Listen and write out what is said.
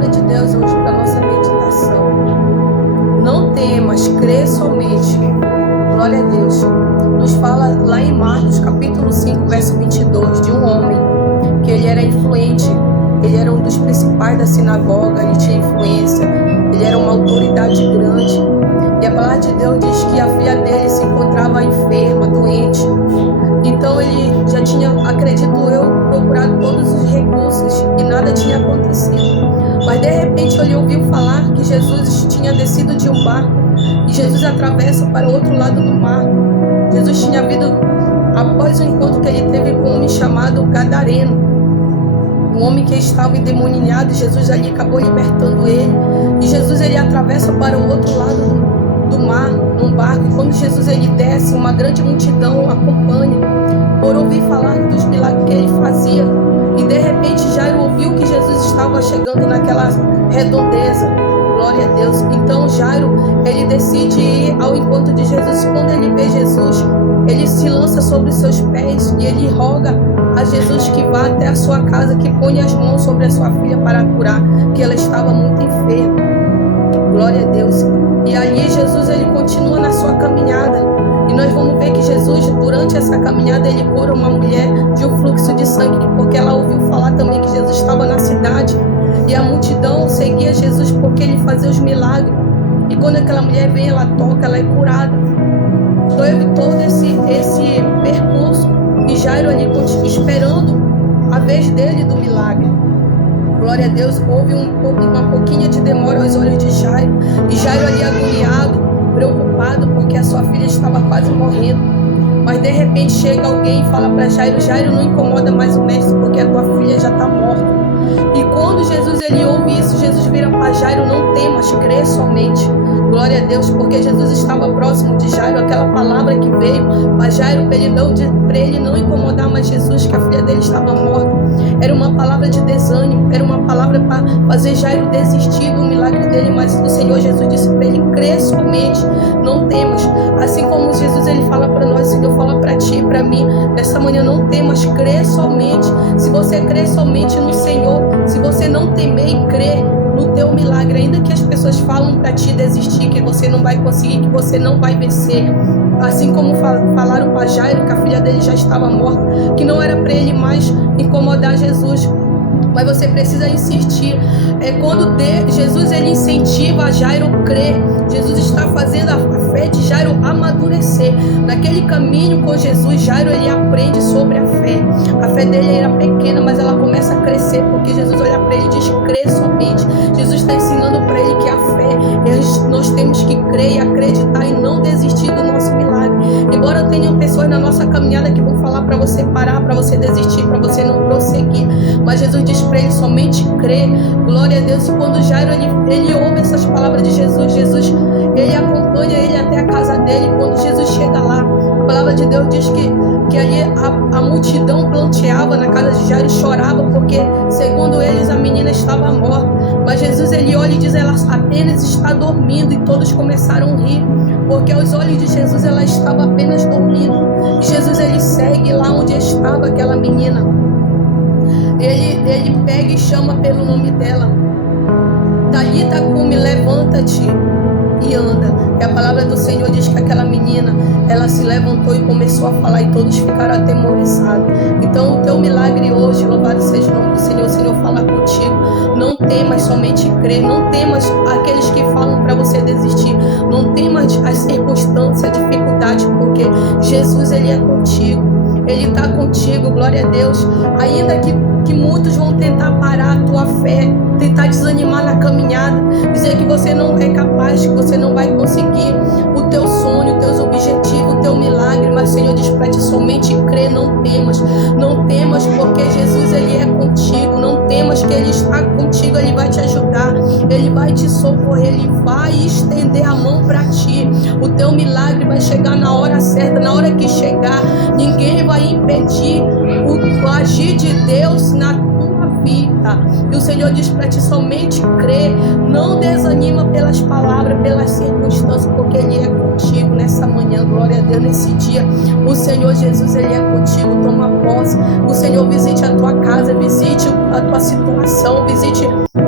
palavra de Deus hoje para nossa meditação. Não temas, crê somente. Glória a Deus. Nos fala lá em Marcos, capítulo 5, verso 22, de um homem que ele era influente, ele era um dos principais da sinagoga, ele tinha influência, ele era uma autoridade grande. E a palavra de Deus diz que a filha dele se encontrava enferma, doente. Então ele já tinha, acredito eu, procurado todos os recursos e nada tinha acontecido. Mas de repente ele ouviu falar que Jesus tinha descido de um barco e Jesus atravessa para o outro lado do mar. Jesus tinha vindo após o encontro que ele teve com um homem chamado Gadareno, um homem que estava endemoniado, e Jesus ali acabou libertando ele. E Jesus ele atravessa para o outro lado do mar, num barco, e quando Jesus ele desce, uma grande multidão o acompanha por ouvir falar dos milagres que ele fazia. E de repente Jairo ouviu que Jesus estava chegando naquela redondeza. Glória a Deus. Então Jairo, ele decide ir ao encontro de Jesus. Quando ele vê Jesus, ele se lança sobre os seus pés e ele roga a Jesus que vá até a sua casa, que ponha as mãos sobre a sua filha para curar, que ela estava muito enferma. Glória a Deus. E ali Jesus ele continua na sua caminhada. E nós vamos ver que Jesus, durante essa caminhada, ele cura uma mulher de um fluxo de sangue, porque ela ouviu falar também que Jesus estava na cidade. E a multidão seguia Jesus porque ele fazia os milagres. E quando aquela mulher vem, ela toca, ela é curada. Então houve todo esse percurso. E Jairo ali esperando a vez dele do milagre. Glória a Deus. Houve uma pouquinha de demora aos olhos de Jairo. E Jairo ali agoniado, preocupado, porque a sua filha estava quase morrendo. Mas de repente chega alguém e fala para Jairo: Jairo, não incomoda mais o mestre, porque a tua filha já está morta. E quando Jesus ele ouve isso, Jesus vira para Jairo: não temas, crê somente. Glória a Deus, porque Jesus estava próximo de Jairo. Aquela palavra que veio para Jairo, para ele não incomodar mais Jesus, que a filha dele estava morta, era uma palavra de desânimo, era uma palavra para fazer Jairo desistir do milagre dele. Mas o Senhor Jesus disse para ele: crê somente, não temas. Assim como Jesus ele fala para nós, o Senhor fala para ti e para mim nessa manhã: não temas, crê somente. Se você crê somente no Senhor, se você não temer e crer no teu milagre, ainda que as pessoas falam para ti desistir, que você não vai conseguir, que você não vai vencer, assim como falaram para Jairo que a filha dele já estava morta, que não era para ele mais incomodar Jesus, mas você precisa insistir. É quando Jesus ele incentiva Jairo a crer. Jesus está fazendo a fé de Jairo amadurecer. Naquele caminho com Jesus, Jairo ele aprende sobre a fé. A fé dele era pequena, mas ela começa a crescer, porque Jesus olha para ele e diz: crê somente. Jesus está ensinando para ele que a fé, nós temos que crer e acreditar e não desistir do nosso milagre. Embora tenham pessoas na nossa caminhada que vão falar para você parar, para você desistir, para você não prosseguir, mas Jesus diz para ele: somente crê. Glória a Deus. E quando Jairo ele ouve essas palavras de Jesus, Jesus ele acompanha ele até a casa dele. Quando Jesus chega lá, a palavra de Deus diz que ali a multidão planteava na casa de Jairo, chorava porque segundo eles a menina estava morta. Mas Jesus ele olha e diz: ela apenas está dormindo. E todos começaram a rir, porque aos olhos de Jesus ela estava apenas dormindo. E Jesus ele segue lá onde estava aquela menina. Ele pega e chama pelo nome dela: Talita cumi, levanta-te e anda. E a palavra do Senhor diz que aquela menina, ela se levantou e começou a falar, e todos ficaram atemorizados. Então o teu milagre hoje, louvado seja o nome do Senhor. O Senhor fala contigo: não temas, somente crê. Não temas aqueles que falam para você desistir. Não temas as circunstâncias, a dificuldade, porque Jesus ele é contigo. Ele está contigo. Glória a Deus. Ainda que muitos vão tentar parar a tua fé, tentar desanimar na caminhada, dizer que você não é capaz, que você não vai conseguir o teu sonho, os teus objetivos, o teu milagre, mas o Senhor diz para ti: somente crê, não temas. Não temas, porque Jesus ele é contigo. Não temas, que ele está contigo, ele vai te ajudar, ele vai te socorrer, ele vai estender a mão para ti. O teu milagre vai chegar na hora certa. Na hora que chegar, ninguém vai impedir o agir de Deus na tua vida. E o Senhor diz para ti: somente crê. Não desanima pelas palavras, pelas circunstâncias, porque ele é contigo nessa manhã. Glória a Deus. Nesse dia o Senhor Jesus ele é contigo. Toma posse. O Senhor visite a tua casa, visite a tua situação, visite